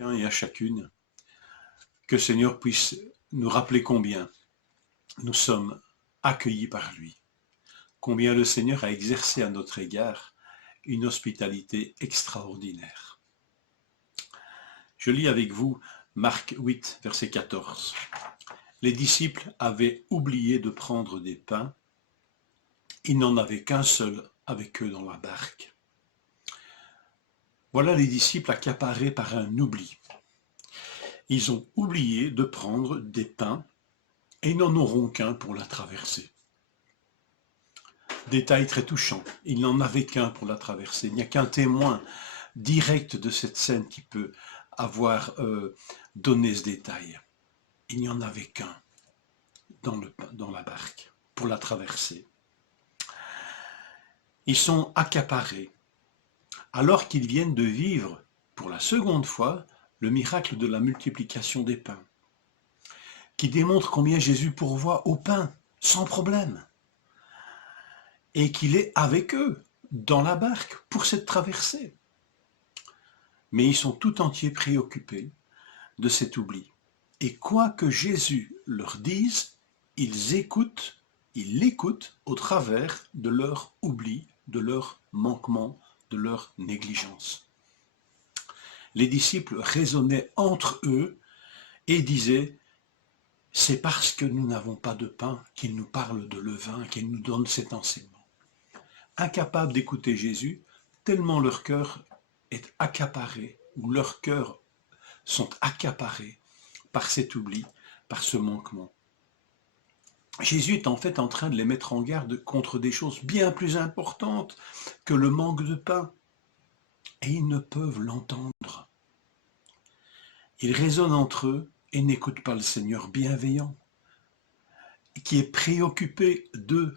Et à chacune, que le Seigneur puisse nous rappeler combien nous sommes accueillis par lui, combien le Seigneur a exercé à notre égard une hospitalité extraordinaire. Je lis avec vous Marc 8, verset 14. Les disciples avaient oublié de prendre des pains, ils n'en avaient qu'un seul avec eux dans la barque. Voilà les disciples accaparés par un oubli. Ils ont oublié de prendre des pains et n'en auront qu'un pour la traversée. Détail très touchant, ils n'en avaient qu'un pour la traversée. Il n'y a qu'un témoin direct de cette scène qui peut avoir donné ce détail. Il n'y en avait qu'un dans la barque pour la traversée. Ils sont accaparés, alors qu'ils viennent de vivre pour la seconde fois le miracle de la multiplication des pains, qui démontre combien Jésus pourvoit au pain sans problème, et qu'il est avec eux dans la barque pour cette traversée. Mais ils sont tout entiers préoccupés de cet oubli. Et quoi que Jésus leur dise, ils l'écoutent au travers de leur oubli, de leur manquement, de leur négligence. Les disciples raisonnaient entre eux et disaient « C'est parce que nous n'avons pas de pain qu'il nous parle de levain, qu'il nous donne cet enseignement. » Incapables d'écouter Jésus, tellement leur cœur est accaparé, ou leurs cœurs sont accaparés par cet oubli, par ce manquement. Jésus est en fait en train de les mettre en garde contre des choses bien plus importantes que le manque de pain. Et ils ne peuvent l'entendre. Ils raisonnent entre eux et n'écoutent pas le Seigneur bienveillant, qui est préoccupé d'eux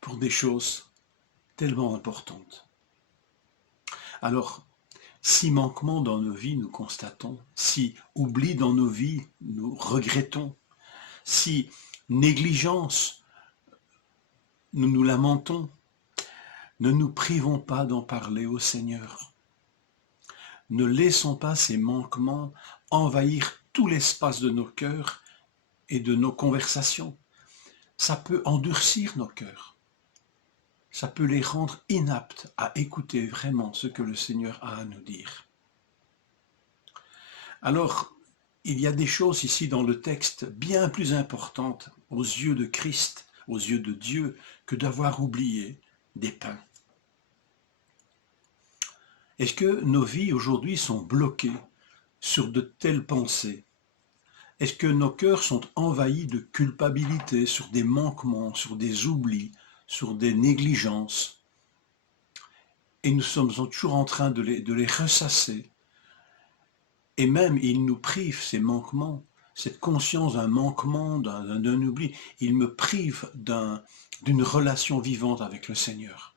pour des choses tellement importantes. Alors, si manquement dans nos vies nous constatons, si oubli dans nos vies nous regrettons, si négligence nous nous lamentons, ne nous privons pas d'en parler au Seigneur. Ne laissons pas ces manquements envahir tout l'espace de nos cœurs et de nos conversations. Ça peut endurcir nos cœurs. Ça peut les rendre inaptes à écouter vraiment ce que le Seigneur a à nous dire. Alors, il y a des choses ici dans le texte bien plus importantes aux yeux de Christ, aux yeux de Dieu, que d'avoir oublié des pains. Est-ce que nos vies aujourd'hui sont bloquées sur de telles pensées? Est-ce que nos cœurs sont envahis de culpabilité sur des manquements, sur des oublis, sur des négligences? Et nous sommes toujours en train de les ressasser. Et même, ils nous privent, ces manquements, cette conscience d'un manquement, d'un oubli, ils me privent d'une relation vivante avec le Seigneur.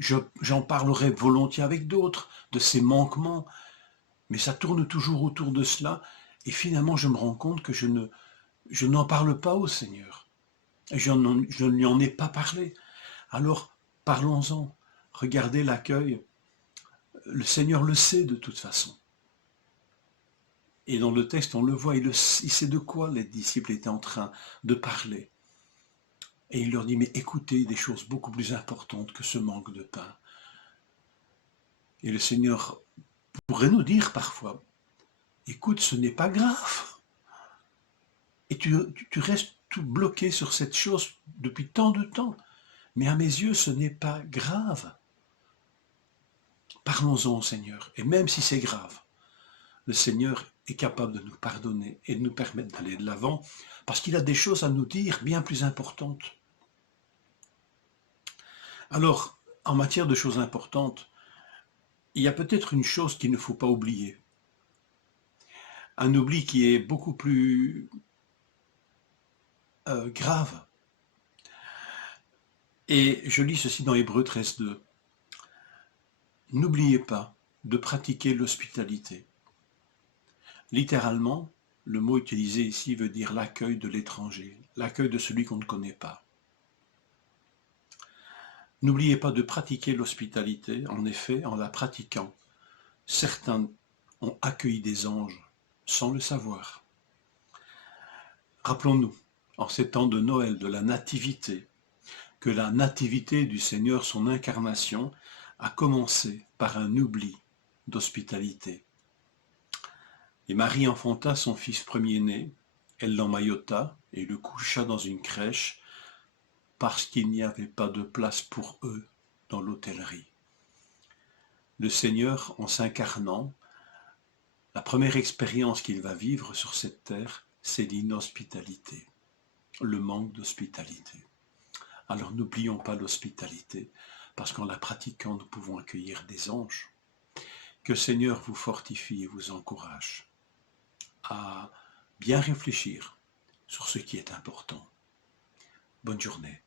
J'en parlerai volontiers avec d'autres, de ces manquements, mais ça tourne toujours autour de cela, et finalement je me rends compte que je n'en parle pas au Seigneur. Je ne lui en ai pas parlé. Alors, parlons-en. Regardez l'accueil. Le Seigneur le sait de toute façon. Et dans le texte, on le voit, il sait de quoi les disciples étaient en train de parler. Et il leur dit, mais écoutez des choses beaucoup plus importantes que ce manque de pain. Et le Seigneur pourrait nous dire parfois, écoute, ce n'est pas grave. Et tu restes tout bloqué sur cette chose depuis tant de temps. Mais à mes yeux, ce n'est pas grave. Parlons-en au Seigneur. Et même si c'est grave, le Seigneur est capable de nous pardonner et de nous permettre d'aller de l'avant, parce qu'il a des choses à nous dire bien plus importantes. Alors, en matière de choses importantes, il y a peut-être une chose qu'il ne faut pas oublier. Un oubli qui est beaucoup plus grave. Et je lis ceci dans Hébreux 13:2. N'oubliez pas de pratiquer l'hospitalité. Littéralement, le mot utilisé ici veut dire l'accueil de l'étranger, l'accueil de celui qu'on ne connaît pas. N'oubliez pas de pratiquer l'hospitalité, en effet, en la pratiquant. Certains ont accueilli des anges sans le savoir. Rappelons-nous, en ces temps de Noël, de la nativité, que la nativité du Seigneur, son incarnation, a commencé par un oubli d'hospitalité. Et Marie enfanta son fils premier-né, elle l'emmaillota et le coucha dans une crèche parce qu'il n'y avait pas de place pour eux dans l'hôtellerie. Le Seigneur, en s'incarnant, la première expérience qu'il va vivre sur cette terre, c'est l'inhospitalité, le manque d'hospitalité. Alors n'oublions pas l'hospitalité, parce qu'en la pratiquant, nous pouvons accueillir des anges. Que le Seigneur vous fortifie et vous encourage à bien réfléchir sur ce qui est important. Bonne journée.